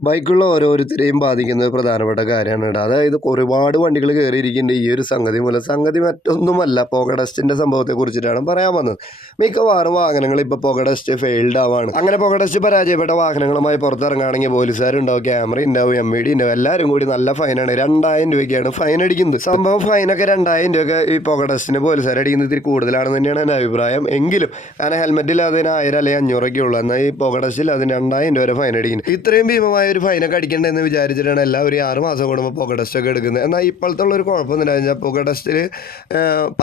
ബൈക്കുള്ള ഓരോരുത്തരെയും ബാധിക്കുന്ന ഒരു പ്രധാനപ്പെട്ട കാര്യമാണ് കേട്ടോ അതായത് ഒരുപാട് വണ്ടികൾ കയറിയിരിക്കുന്നുണ്ട് ഈ ഒരു സംഗതി മൂലം സംഗതി മറ്റൊന്നുമല്ല. പുക ഡസ്റ്റിന്റെ സംഭവത്തെ കുറിച്ചിട്ടാണ് പറയാൻ വന്നത്. മിക്കവാറും വാഹനങ്ങൾ ഇപ്പോൾ പുക ഡസ്റ്റ് ഫെയിൽഡ് ആവാണ്. അങ്ങനെ പുക ഡസ്റ്റ് പരാജയപ്പെട്ട വാഹനങ്ങളുമായി പുറത്തിറങ്ങുകയാണെങ്കിൽ പോലീസുകാരുണ്ടാവും. ക്യാമറ ഉണ്ടാവും എം ഡി ഉണ്ടാവും എല്ലാവരും കൂടി നല്ല ഫൈനാണ്. രണ്ടായിരം രൂപയ്ക്കാണ് ഫൈൻ അടിക്കുന്നത്. സംഭവം ഫൈനൊക്കെ രണ്ടായിരം രൂപയൊക്കെ ഈ പുക ഡസ്റ്റിന് പോലീസുകാർ അടിക്കുന്നത് ഇത്തിരി കൂടുതലാണെന്ന് തന്നെയാണ് എന്റെ അഭിപ്രായം. എങ്കിലും കാരണം ഹെൽമെറ്റിൽ അതിന് ആയിരം അല്ലെങ്കിൽ അഞ്ഞൂറൊക്കെ ഉള്ളൂ എന്നാൽ ഈ പുക ഡസ്റ്റിൽ അതിന് രണ്ടായിരം രൂപ വരെ ഫൈൻ അടിക്കുന്നത് ഇത്രയും ഭീമമായ ഒരു ഫൈനൊക്കെ അടിക്കേണ്ടതെന്ന് വിചാരിച്ചിട്ടാണ് എല്ലാവരും ആറ് മാസം കൂടുമ്പോൾ പുക ടെസ്റ്റ് ഒക്കെ എടുക്കുന്നത്. എന്നാൽ ഇപ്പോഴത്തെ ഉള്ളൊരു കുഴപ്പമൊന്നുമില്ല. കഴിഞ്ഞാൽ പുക ടെസ്റ്റിൽ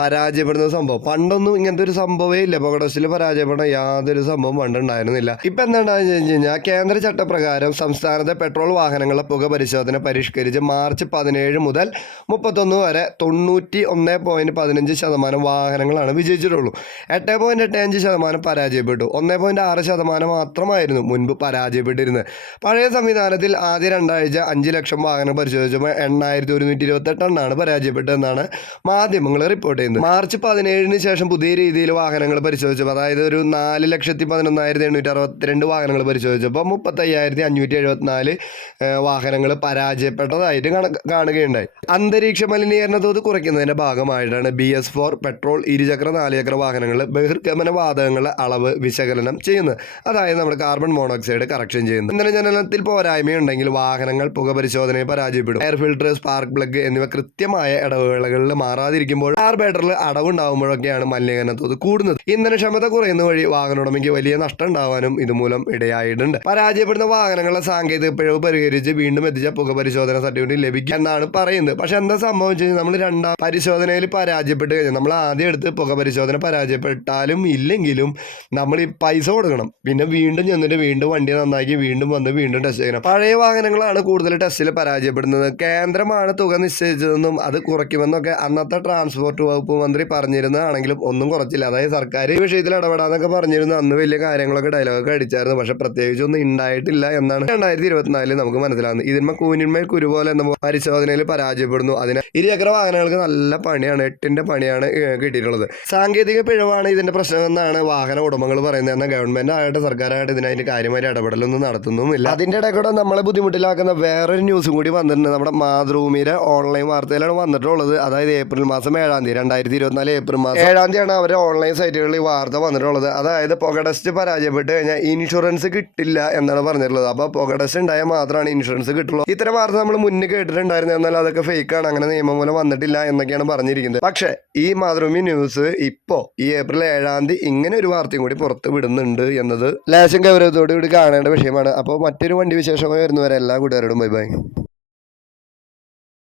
പരാജയപ്പെടുന്ന സംഭവം. പണ്ടൊന്നും ഇങ്ങനത്തെ ഒരു സംഭവമേ ഇല്ല. പുക ടെസ്റ്റിൽ പരാജയപ്പെടുന്ന യാതൊരു സംഭവം പണ്ടുണ്ടായിരുന്നില്ല. ഇപ്പം എന്താണെന്ന് വെച്ച് കഴിഞ്ഞാൽ കേന്ദ്ര ചട്ടപ്രകാരം സംസ്ഥാനത്തെ പെട്രോൾ വാഹനങ്ങളുടെ പുക പരിശോധന പരിഷ്കരിച്ച് മാർച്ച് പതിനേഴ് മുതൽ മുപ്പത്തൊന്ന് വരെ തൊണ്ണൂറ്റി ഒന്ന് പോയിന്റ് പതിനഞ്ച് ശതമാനം വാഹനങ്ങളാണ് വിജയിച്ചിട്ടുള്ളൂ. എട്ട് പോയിന്റ് എട്ട് അഞ്ച് ശതമാനം പരാജയപ്പെട്ടു. ഒന്ന് പോയിന്റ് ആറ് ശതമാനം മാത്രമായിരുന്നു മുൻപ് പരാജയപ്പെട്ടിരുന്നത്. പഴയ സംവിധാനത്തിൽ ആദ്യ രണ്ടാഴ്ച അഞ്ച് ലക്ഷം വാഹനം പരിശോധിച്ചപ്പോൾ എണ്ണായിരത്തി ഒരുന്നൂറ്റി ഇരുപത്തെട്ട് എണ്ണാണ് പരാജയപ്പെട്ടതെന്നാണ് മാധ്യമങ്ങൾ റിപ്പോർട്ട് ചെയ്യുന്നത്. മാർച്ച് പതിനേഴിന് ശേഷം പുതിയ രീതിയിൽ വാഹനങ്ങൾ പരിശോധിച്ചപ്പോൾ അതായത് ഒരു നാല് ലക്ഷത്തി പതിനൊന്നായിരത്തി എണ്ണൂറ്റി അറുപത്തിരണ്ട് വാഹനങ്ങൾ പരിശോധിച്ചപ്പോൾ മുപ്പത്തയ്യായിരത്തി അഞ്ഞൂറ്റി എഴുപത്തിനാല് വാഹനങ്ങൾ പരാജയപ്പെട്ടതായിട്ട് കാണുകയുണ്ടായി. അന്തരീക്ഷ മലിനീകരണ തോത് കുറയ്ക്കുന്നതിന്റെ ഭാഗമായിട്ടാണ് ബി എസ് ഫോർ പെട്രോൾ ഇരുചക്ര നാലുചക്ര വാഹനങ്ങൾ ബഹിർഗമന വാതകങ്ങളുടെ അളവ് വിശകലനം ചെയ്യുന്നത്. അതായത് നമ്മുടെ കാർബൺ മോണോക്സൈഡ് കറക്ഷൻ ചെയ്യുന്നത്. ഇന്ധന ജനനത്തിൽ പോരായ്മയുണ്ടെങ്കിൽ വാഹനങ്ങൾ പുക പരിശോധനയെ പരാജയപ്പെടും. എയർ ഫിൽട്ടർ സ്പാർക്ക് പ്ലഗ് എന്നിവ കൃത്യമായ ഇടവേളകളിൽ മാറാതിരിക്കുമ്പോൾ കാർബേറ്ററിൽ അടവുണ്ടാകുമ്പോഴൊക്കെയാണ് മലിനീകരണ തോത് കൂടുന്നത്. ഇന്ധനക്ഷമത കുറയുന്ന വഴി വാഹന ഉടമയ്ക്ക് വലിയ നഷ്ടം ഉണ്ടാവാനും ഇതുമൂലം ഇടയായിട്ടുണ്ട്. പരാജയപ്പെടുന്ന വാഹനങ്ങളെ സാങ്കേതിക പിഴവ് പരിഹരിച്ച് വീണ്ടും എത്തിച്ച പുക പരിശോധന സർട്ടിഫിക്കറ്റ് ലഭിക്കും എന്നാണ് പറയുന്നത്. പക്ഷെ എന്താ സംഭവിച്ചു നമ്മൾ രണ്ടാം പരിശോധനയിൽ പരാജയപ്പെട്ട് കഴിഞ്ഞാൽ നമ്മൾ ആദ്യം എടുത്ത് പുക പരിശോധന പരാജയപ്പെട്ടാലും ഇല്ലെങ്കിലും നമ്മൾ ഈ പൈസ കൊടുക്കണം. പിന്നെ വീണ്ടും ചെന്നിട്ട് വീണ്ടും വണ്ടി നന്നാക്കി വീണ്ടും വന്ന് വീണ്ടും ടെസ്റ്റ് പഴയ വാഹനങ്ങളാണ് കൂടുതൽ ടെസ്റ്റിൽ പരാജയപ്പെടുന്നത്. കേന്ദ്രമാണ് തുക നിശ്ചയിച്ചതെന്നും അത് കുറയ്ക്കുമെന്നൊക്കെ അന്നത്തെ ട്രാൻസ്പോർട്ട് വകുപ്പ് മന്ത്രി പറഞ്ഞിരുന്നതാണെങ്കിലും ഒന്നും കുറച്ചില്ല. അതായത് സർക്കാർ ഈ വിഷയത്തിൽ ഇടപെടാന്നൊക്കെ പറഞ്ഞിരുന്നു. അന്ന് വലിയ കാര്യങ്ങളൊക്കെ ഡയലോഗൊക്കെ അടിച്ചായിരുന്നു. പക്ഷെ പ്രത്യേകിച്ചൊന്നും ഉണ്ടായിട്ടില്ല എന്നാണ് രണ്ടായിരത്തി ഇരുപത്തിനാലിൽ നമുക്ക് മനസ്സിലാകുന്നത്. ഇതിന്മേ കൂനിന്മേൽ കുരു പോലെ പരിശോധനയിൽ പരാജയപ്പെടുന്നു. അതിന് ഇരുചക്ര വാഹനങ്ങൾക്ക് നല്ല പണിയാണ് എട്ടിന്റെ പണിയാണ് കിട്ടിയിട്ടുള്ളത്. സാങ്കേതിക പിഴവാണ് ഇതിന്റെ പ്രശ്നമെന്നാണ് വാഹന ഉടമകൾ പറയുന്നത്. എന്നാൽ ഗവൺമെന്റ് ആയിട്ട് സർക്കാരായിട്ട് ഇതിനായിട്ട് കാര്യമായിട്ട് ഇടപെടലൊന്നും നടത്തുന്നുമില്ല. അതിന്റെ ഇടയിൽ കൂടെ നമ്മളെ ബുദ്ധിമുട്ടിലാക്കുന്ന വേറൊരു ന്യൂസും കൂടി വന്നിട്ടുണ്ട്. നമ്മുടെ മാതൃഭൂമിയുടെ ഓൺലൈൻ വാർത്തയിലാണ് വന്നിട്ടുള്ളത്. അതായത് ഏപ്രിൽ മാസം ഏഴാം തീയതി രണ്ടായിരത്തി ഇരുപത്തിനാല് ഏപ്രിൽ മാസം ഏഴാം തീയതിയാണ് അവരുടെ ഓൺലൈൻ സൈറ്റുകളിൽ വാർത്ത വന്നിട്ടുള്ളത്. അതായത് പുക ടെസ്റ്റ് പരാജയപ്പെട്ട് കഴിഞ്ഞാൽ ഇൻഷുറൻസ് കിട്ടില്ല എന്നാണ് പറഞ്ഞിട്ടുള്ളത്. അപ്പോൾ പുക ടെസ്റ്റ് ഉണ്ടായാൽ മാത്രമാണ് ഇൻഷുറൻസ് കിട്ടുള്ളൂ. ഇത്തരം വാർത്ത നമ്മൾ മുന്നേ കേട്ടിട്ടുണ്ടായിരുന്നു. എന്നാൽ അതൊക്കെ ഫേക്കാണ് അങ്ങനെ നിയമം മൂലം വന്നിട്ടില്ല എന്നൊക്കെയാണ് പറഞ്ഞിരിക്കുന്നത്. പക്ഷേ ഈ മാതൃഭൂമി ന്യൂസ് ഇപ്പോൾ ഈ ഏപ്രിൽ ഏഴാം തീയതി ഇങ്ങനെ ഒരു വാർത്തയും കൂടി പുറത്ത് വിടുന്നുണ്ട് എന്നത് ലേശം ഗൗരവത്തോടു കൂടി കാണേണ്ട വിഷയമാണ്. അപ്പോൾ മറ്റൊരു വണ്ടി വിശേഷമായി വരുന്നവരെ എല്ലാ കൂട്ടുകാരോടും ബൈ ബൈ.